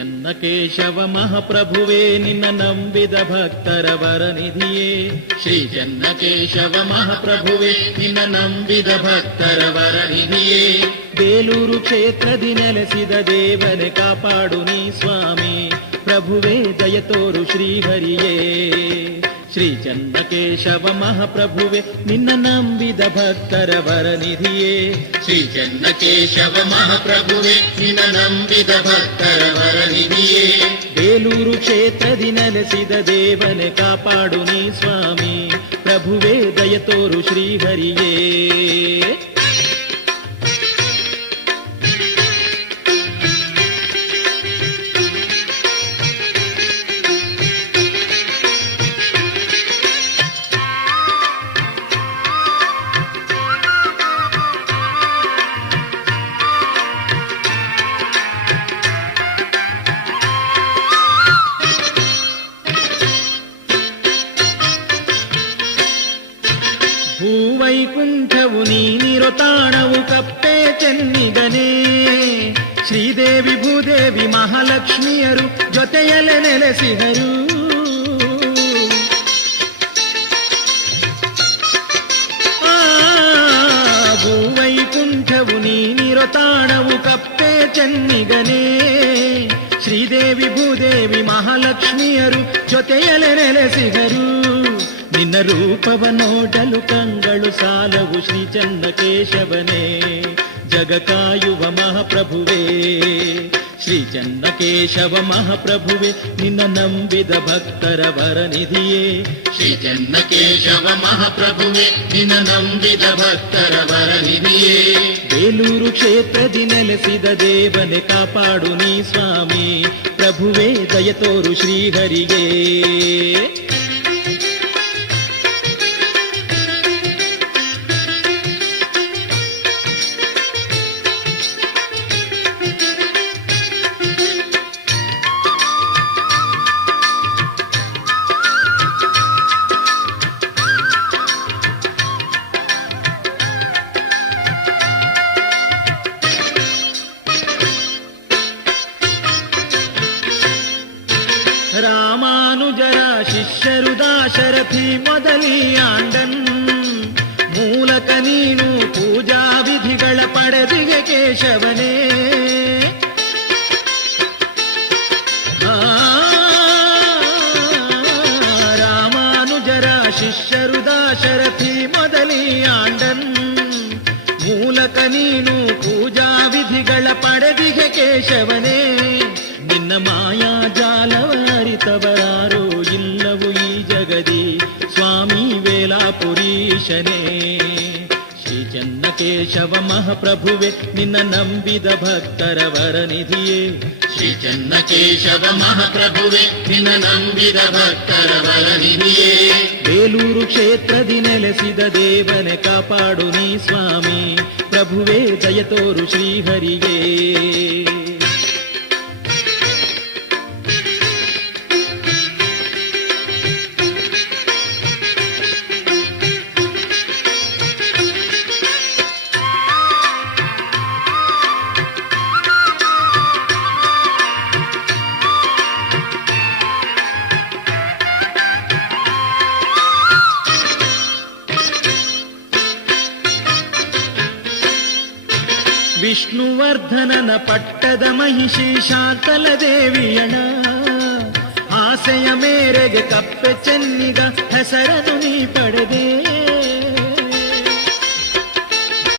ಚನ್ನಕೇಶವ ಮಹಾಪ್ರಭುವೇ ನಿನ್ನ ನಂಬಿದ ಭಕ್ತರ ವರನಿಧಿಯೇ. ಶ್ರೀ ಚನ್ನಕೇಶವ ಮಹಾಪ್ರಭುವೇ ನಿನ್ನ ನಂಬಿದ ಭಕ್ತರ ವರನಿಧಿಯೇ. ಬೇಲೂರು ಕ್ಷೇತ್ರದಿ ನೆಲೆಸಿದ ದೇವನೇ ಕಾಪಾಡು ನೀ ಸ್ವಾಮಿ. ಪ್ರಭುವೇ ದಯತೋರು ಶ್ರೀಹರಿಯೇ. ಶ್ರೀ ಚನ್ನಕೇಶವ ಮಹಾಪ್ರಭುವೇ ನಿನ್ನ ನಂಬಿದ ಭಕ್ತರ ವರನಿಧಿಯೇ. ಶ್ರೀ ಚನ್ನಕೇಶವ ಮಹಾಪ್ರಭುವೇ ನಿನ್ನ ನಂಬಿದ ಭಕ್ತರ ವರನಿಧಿಯೇ. ಬೇಲೂರು ಕ್ಷೇತ್ರದಿ ನೆಲೆಸಿದ ದೇವನೇ ಕಾಪಾಡು ನೀ ಸ್ವಾಮಿ. ಪ್ರಭುವೇ ದಯತೋರು ಶ್ರೀಹರಿಯೇ. ಭೂವೈಕುಂಠವು ನೀನಿರೋ ತಾಣವು ಕಪ್ಪೆ ಚೆನ್ನಿಗನೇ. ಶ್ರೀದೇವಿ ಭೂದೇವಿ ಮಹಾಲಕ್ಷ್ಮಿಯರು ಜೊತೆಯಲ್ಲೇ ನೆಲೆಸಿದರು. ಭೂವೈಕುಂಠವು ನೀನಿರೋ ತಾಣವು ಕಪ್ಪೆ ಚೆನ್ನಿಗನೇ. ಶ್ರೀದೇವಿ ಭೂದೇವಿ ಮಹಾಲಕ್ಷ್ಮಿಯರು ಜೊತೆಯಲ್ಲೇ ನೆಲೆಸಿದರು. ನಿನ್ನ ರೂಪವ ನೋಡಲು ಕಂಗಳು ಸಾಲವು ಶ್ರೀ ಚನ್ನಕೇಶವನೇ. ಜಗ ಕಾಯುವ ಮಹಾಪ್ರಭುವೇ. ಶ್ರೀ ಚನ್ನಕೇಶವ ಮಹಾಪ್ರಭುವೇ ನಿನ್ನ ನಂಬಿದ ಭಕ್ತರ ವರನಿಧಿಯೇ. ಶ್ರೀ ಚನ್ನಕೇಶವ ಮಹಾಪ್ರಭುವೇ ನಿನ್ನ ನಂಬಿದ ಭಕ್ತರ ವರನಿಧಿಯೇ. ಬೇಲೂರು ಕ್ಷೇತ್ರದಿ ನೆಲೆಸಿದ ದೇವನೇ ಕಾಪಾಡು ನೀ ಸ್ವಾಮಿ. ಪ್ರಭುವೇ ದಯತೋರು ಶ್ರೀಹರಿಗೆ. ರಾಮಾನುಜರ ಶಿಷ್ಯರು ದಾಶರಥಿ ಮೊದಲಿಯಾಂಡನ್. ಮೂಲಕ ನೀನು ಪೂಜಾ ವಿಧಿಗಳ ಪಡೆದಿಗೆ ಕೇಶವನೇ. ರಾಮಾನುಜರ ಶಿಷ್ಯರು ದಾಶರಥಿ ಮೊದಲಿಯಾಂಡನ್. ಮೂಲಕ ನೀನು ಪೂಜಾ ವಿಧಿಗಳ ಪಡೆದಿಗೆ ಕೇಶವನೇ. ನಿನ್ನ ಮಾಯಾ ಜಾಲವ ಅರಿತವರಾರೋ ಇಲ್ಲವು ಈ ಜಗದಿ ಸ್ವಾಮಿ ವೇಲಾಪುರೀಶನೇ. ಶ್ರೀ ಚನ್ನಕೇಶವ ಮಹಾಪ್ರಭುವೇ ನಿನ್ನ ನಂಬಿದ ಭಕ್ತರ ವರನಿಧಿಯೇ. ಶ್ರೀ ಚನ್ನಕೇಶವ ಮಹಾಪ್ರಭುವೇ ನಿನ್ನ ನಂಬಿದ ಭಕ್ತರ ವರನಿಧಿಯೇ. ಬೇಲೂರು ಕ್ಷೇತ್ರದಿ ನೆಲೆಸಿದ ದೇವನೇ ಕಾಪಾಡು ನೀ ಸ್ವಾಮಿ. ಪ್ರಭುವೇ ದಯತೋರು ಶ್ರೀಹರಿಗೆ. ವಿಷ್ಣುವರ್ಧನನ ಪಟ್ಟದ ಮಹಿಷಿ ಶಾಂತಲ ದೇವಿಯಣ. ಆಸೆಯ ಮೇರೆಗೆ ಕಪ್ಪೆ ಚೆನ್ನಿಗ ಹೆಸರನ್ನು ನೀ ಪಡೆದೆ.